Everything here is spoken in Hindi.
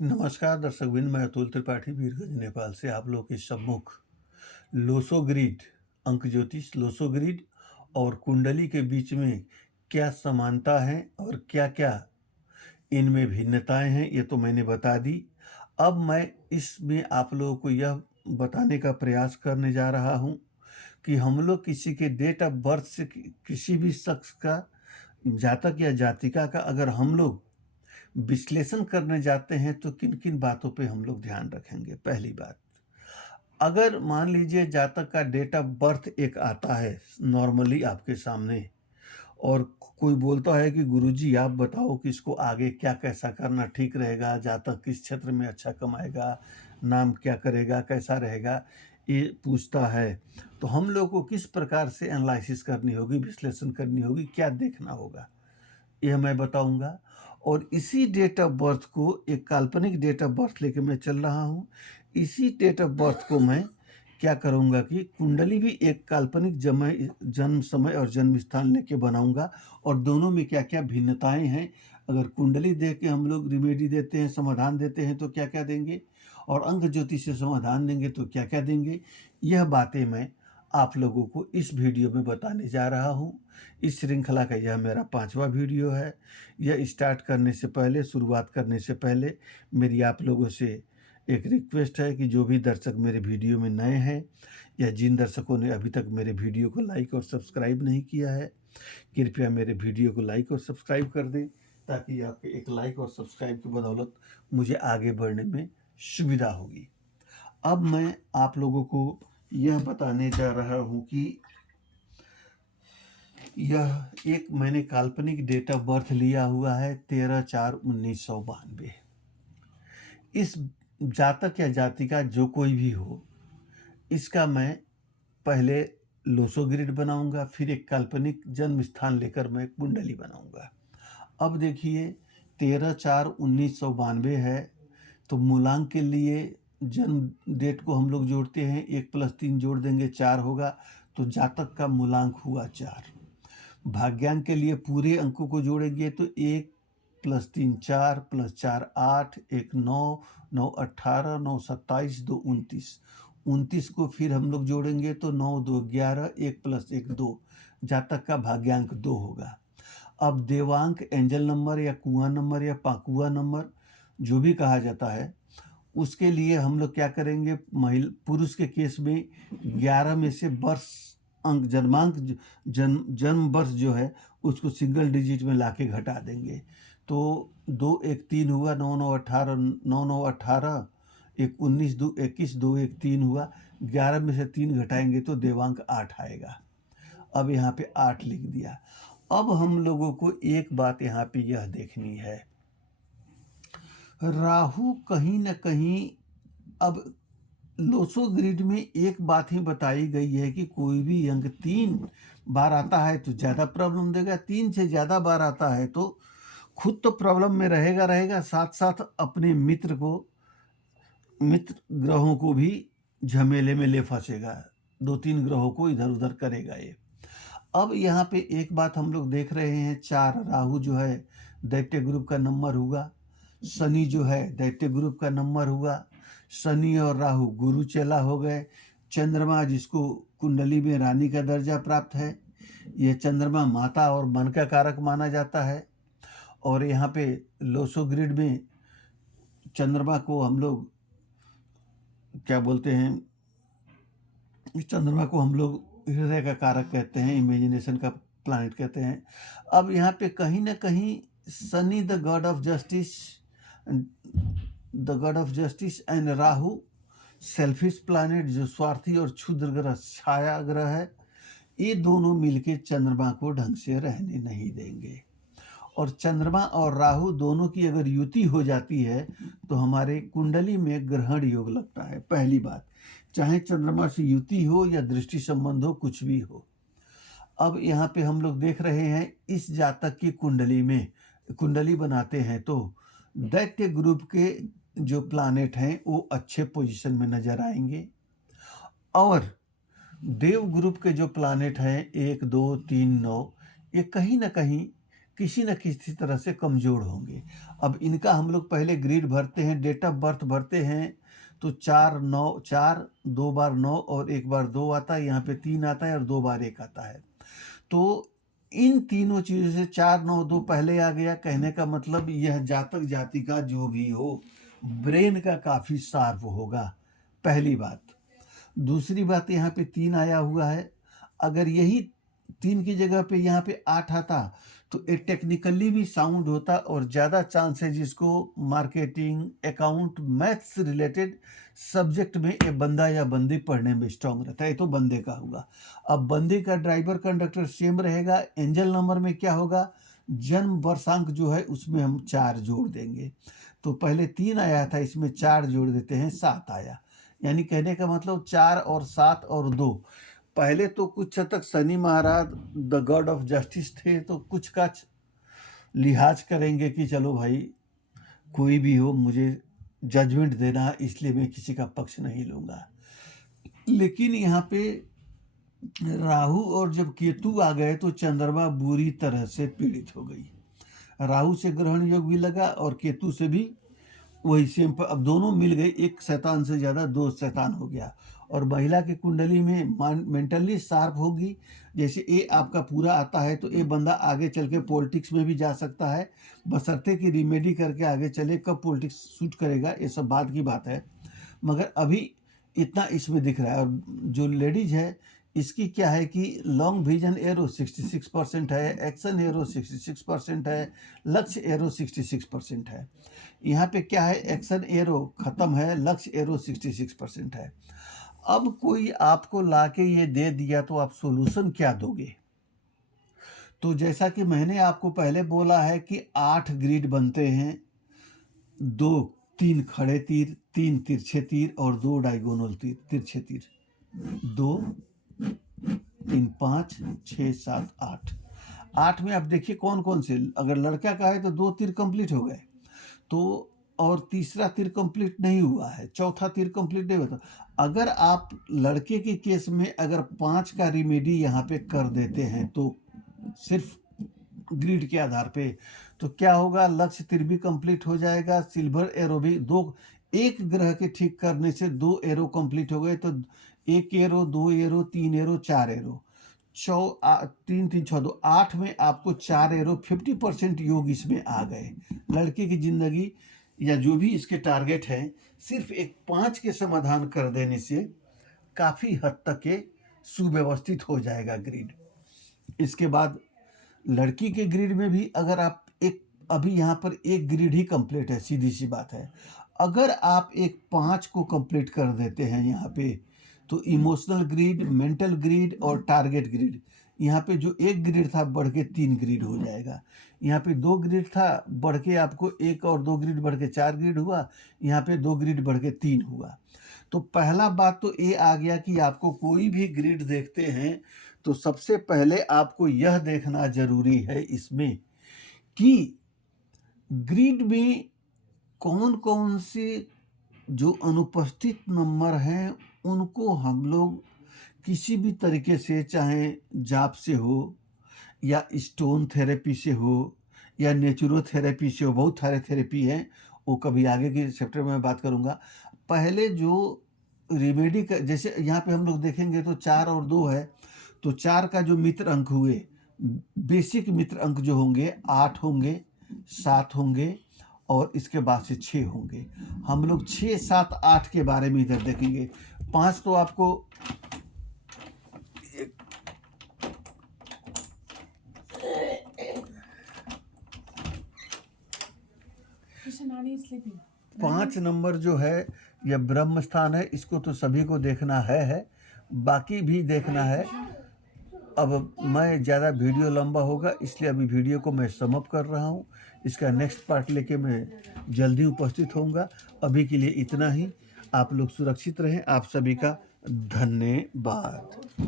नमस्कार दर्शकबिन, मैं अतुल त्रिपाठी वीरगंज नेपाल से आप लोग के सम्मुख लोसो ग्रिड, अंक ज्योतिष लोसो ग्रिड और कुंडली के बीच में क्या समानता है और क्या-क्या इनमें भिन्नताएं हैं, ये तो मैंने बता दी। अब मैं इसमें आप लोगों को यह बताने का प्रयास करने जा रहा हूँ कि हम लोग किसी के डेट ऑफ बर्थ से किसी भी शख्स का जातक या जातिका का अगर हम लोग विश्लेषण करने जाते हैं तो किन-किन बातों पे हम लोग ध्यान रखेंगे। पहली बात, अगर मान लीजिए जातक का डेट ऑफ बर्थ एक आता है नॉर्मली आपके सामने और कोई बोलता है कि गुरुजी आप बताओ कि इसको आगे क्या कैसा करना ठीक रहेगा, जातक किस क्षेत्र में अच्छा कमाएगा, नाम क्या करेगा, कैसा रहेगा, ये पूछता है। तो हम लोग को किस प्रकार से एनालिसिस करनी होगी, विश्लेषण करनी होगी, क्या देखना होगा? यह मैं बताऊँगा। और इसी डेट ऑफ बर्थ को एक काल्पनिक डेट ऑफ बर्थ लेके मैं चल रहा हूँ। इसी डेट ऑफ बर्थ को मैं क्या करूँगा कि कुंडली भी एक काल्पनिक जन्म समय और जन्म स्थान लेके बनाऊँगा और दोनों में क्या-क्या भिन्नताएँ हैं। अगर कुंडली देख के हम लोग रेमेडी देते हैं, समाधान देते हैं तो क्या-क्या देंगे और अंक ज्योतिष से समाधान देंगे तो क्या-क्या देंगे। यह बातें मैं आप लोगों को इस वीडियो में बताने जा रहा हूँ। इस श्रृंखला का यह मेरा 5वां वीडियो है। यह स्टार्ट करने से पहले, शुरुआत करने से पहले मेरी आप लोगों से एक रिक्वेस्ट है कि जो भी दर्शक मेरे वीडियो में नए हैं या जिन दर्शकों ने अभी तक मेरे वीडियो को लाइक और सब्सक्राइब नहीं किया है, कृपया मेरे वीडियो को लाइक और सब्सक्राइब कर दें ताकि आपके एक लाइक और सब्सक्राइब की बदौलत मुझे आगे बढ़ने में सुविधा होगी। अब मैं आप लोगों को यह बताने जा रहा हूँ कि यह एक मैंने काल्पनिक डेट ऑफ बर्थ लिया हुआ है 13/4/1992। इस जातक या जातिका जो कोई भी हो, इसका मैं पहले लोसो ग्रिड बनाऊंगा, फिर एक काल्पनिक जन्म स्थान लेकर मैं कुंडली बनाऊंगा। अब देखिए 13/4/1992 है, तो मूलांक के लिए जन्म डेट को हम लोग जोड़ते हैं, 1 + 3 जोड़ देंगे 4 होगा, तो जातक का मूलांक हुआ 4। भाग्यांक के लिए पूरे अंकों को जोड़ेंगे तो 1 + 3 4 + 4 8, 1 9, 9 18, 9 27, 2 29। 29 को फिर हम लोग जोड़ेंगे तो 9 2 11, 1 + 1 2। जातक का भाग्यांक 2 होगा। अब देवांक, एंजल नंबर या कुआं नंबर या पाकुआ नंबर जो भी कहा जाता है, उसके लिए हम लोग क्या करेंगे, पुरुष के केस में 11 में से वर्ष अंक जन्मांक जन्म वर्ष जो है उसको सिंगल डिजिट में लाके घटा देंगे। तो 2 1 3 हुआ, 9 9 18, 9 9 18, 1 19 2 21, 2 1 3 हुआ। 11 में से 3 घटाएंगे तो देवांक 8 आएगा। अब यहाँ पे 8 लिख दिया। अब हम लोगों को एक बात यहाँ पे यह देखनी है, राहु कहीं न कहीं, अब लोसो ग्रिड में एक बात ही बताई गई है कि कोई भी अंक 3 बार आता है तो ज़्यादा प्रॉब्लम देगा, 3 से ज़्यादा बार आता है तो खुद तो प्रॉब्लम में रहेगा, साथ-साथ अपने मित्र ग्रहों को भी झमेले में ले फँसेगा। 2-3 ग्रहों को इधर-उधर करेगा ये। अब यहाँ पे एक बात हम लोग देख रहे हैं, 4 राहु जो है दैत्य ग्रुप का नंबर हुआ, शनि जो है दैत्य ग्रुप का नंबर हुआ, शनि और राहु गुरु चेला हो गए, चंद्रमा जिसको कुंडली में रानी का दर्जा प्राप्त है, यह चंद्रमा माता और मन का कारक माना जाता है। और यहाँ पे लोसो ग्रिड में चंद्रमा को हम लोग क्या बोलते हैं, इस चंद्रमा को हम लोग हृदय का कारक कहते हैं, इमेजिनेशन का प्लैनेट कहते हैं। अब यहाँ पे कहीं न कहीं Shani the God of justice and Rahu selfish planet जो स्वार्थी और क्षुद्र ग्रह, छाया ग्रह है, ये दोनों मिलके चंद्रमा को ढंग से रहने नहीं देंगे। और चंद्रमा और राहु दोनों की अगर युति हो जाती है तो हमारे कुंडली में ग्रहण योग लगता है। पहली बात, चाहे चंद्रमा से युति हो या दृष्टि संबंध हो, कुछ भी हो। अब यहाँ पे हम लोग देख रहे हैं इस जातक की कुंडली में, कुंडली बनाते हैं तो दैत्य ग्रुप के जो प्लैनेट हैं वो अच्छे पोजीशन में नजर आएंगे और देव ग्रुप के जो प्लैनेट हैं 1 2 3 9, ये कहीं ना कहीं किसी न किसी तरह से कमज़ोर होंगे। अब इनका हम लोग पहले ग्रिड भरते हैं, डेट ऑफ बर्थ भरते हैं, तो 4 9 4 2 बार 9 और 1 बार 2 आता है, यहाँ पे 3 आता है और 2 बार 1 आता है। तो इन तीनों चीज़ों से 4 9 2 पहले आ गया। कहने का मतलब यह जातक जातिका जो भी हो, ब्रेन का काफ़ी शार्प होगा, पहली बात। दूसरी बात, यहाँ पे 3 आया हुआ है। अगर यही 3 की जगह पे यहाँ पे 8 आता तो ये टेक्निकली भी साउंड होता और ज़्यादा चांस है जिसको marketing, account, maths related subject में ये बंदा या बंदी पढ़ने में स्ट्रांग रहता है। ये तो बंदे का हुआ। अब बंदे का ड्राइवर कंडक्टर सेम रहेगा। एंजल नंबर में क्या होगा, जन्म वर्षांक जो है उसमें हम 4 जोड़ देंगे। तो पहले 3 आया था, इसमें 4 जोड़ देते हैं, 7 आया। यानी कहने का मतलब 4 और 7 और 2। पहले तो कुछ हद तक शनि महाराज द गॉड ऑफ जस्टिस थे, तो कुछ का लिहाज करेंगे कि चलो भाई कोई भी हो, मुझे जजमेंट देना है, इसलिए मैं किसी का पक्ष नहीं लूँगा। लेकिन यहाँ पे राहु और जब केतु आ गए तो चंद्रमा बुरी तरह से पीड़ित हो गई। राहु से ग्रहण योग भी लगा और केतु से भी वही सेम पर। अब दोनों मिल गए, एक शैतान से ज़्यादा 2 शैतान हो गया। और महिला की कुंडली में मेंटली शार्प होगी। जैसे ये आपका पूरा आता है तो ये बंदा आगे चल के पॉलिटिक्स में भी जा सकता है, बशर्ते कि रिमेडी करके आगे चले। कब पॉलिटिक्स सूट करेगा ये सब बाद की बात है, मगर अभी इतना इसमें दिख रहा है। और जो लेडीज है इसकी क्या है कि लॉन्ग विजन एरो 66% है, एक्शन एरो 66% है, लक्ष्य एरो 66% है। यहाँ पे क्या है, एक्शन एरो खत्म है, लक्ष्य एरो 66% है। अब कोई आपको लाके ये दे दिया तो आप सॉल्यूशन क्या दोगे? तो जैसा कि मैंने आपको पहले बोला है कि 8 ग्रिड बनते हैं, 3 खड़े तीर, 3 तिरछे तीर और 2 डायगोनल तीर, तिरछे तीर। 2 3 5 6 7 8। 8 में आप देखिए कौन कौन से, अगर लड़का का है तो 2 तीर कंप्लीट हो गए, तो और तीसरा तीर कंप्लीट नहीं हुआ है, चौथा तीर कंप्लीट नहीं हुआ। अगर आप लड़के के केस में अगर 5 का रिमेडी यहाँ पे कर देते हैं तो सिर्फ ग्रिड के आधार पे, तो क्या होगा, लक्ष्य तीर भी कंप्लीट हो जाएगा, सिल्वर एरो भी। 1 ग्रह के ठीक करने से 2 एरो कंप्लीट हो गए, तो 1 एरो, 2 एरो, 3 एरो, 4 एरो, 3 3 6 2 8 में आपको 4 एरो, 50% योग इसमें आ गए। लड़के की जिंदगी या जो भी इसके टारगेट हैं, सिर्फ एक 5 के समाधान कर देने से काफ़ी हद तक के सुव्यवस्थित हो जाएगा ग्रिड। इसके बाद लड़की के ग्रिड में भी अगर आप अभी यहाँ पर 1 ग्रिड ही कंप्लीट है, सीधी सी बात है। अगर आप 5 को कंप्लीट कर देते हैं यहाँ पे, तो इमोशनल ग्रिड, मेंटल ग्रिड और टारगेट ग्रिड, यहाँ पे जो 1 ग्रिड था बढ़ के 3 ग्रिड हो जाएगा। यहाँ पे 2 ग्रिड था, बढ़ के आपको 1 और 2 ग्रिड बढ़ के 4 ग्रिड हुआ। यहाँ पे 2 ग्रिड बढ़ के 3 हुआ। तो पहला बात तो ये आ गया कि आपको कोई भी ग्रिड देखते हैं तो सबसे पहले आपको यह देखना जरूरी है इसमें कि ग्रिड में कौन कौन से जो अनुपस्थित नंबर हैं उनको हम लोग किसी भी तरीके से, चाहे जाप से हो या स्टोन थेरेपी से हो या नेचुरोथेरेपी से हो, बहुत सारे थेरेपी हैं, वो कभी आगे के चैप्टर में मैं बात करूँगा। पहले जो रिमेडी का, जैसे यहाँ पे हम लोग देखेंगे तो 4 और 2 है, तो 4 का जो मित्र अंक हुए, बेसिक मित्र अंक जो होंगे 8 होंगे, 7 होंगे और इसके बाद से 6 होंगे। हम लोग 6 7 8 के बारे में इधर देखेंगे। 5 तो आपको पाँच नंबर जो है यह ब्रह्म स्थान है, इसको तो सभी को देखना है, बाकी भी देखना है। अब मैं ज़्यादा वीडियो लंबा होगा इसलिए अभी वीडियो को मैं समाप्त कर रहा हूँ। इसका नेक्स्ट पार्ट लेके मैं जल्दी उपस्थित होऊंगा। अभी के लिए इतना ही। आप लोग सुरक्षित रहें। आप सभी का धन्यवाद।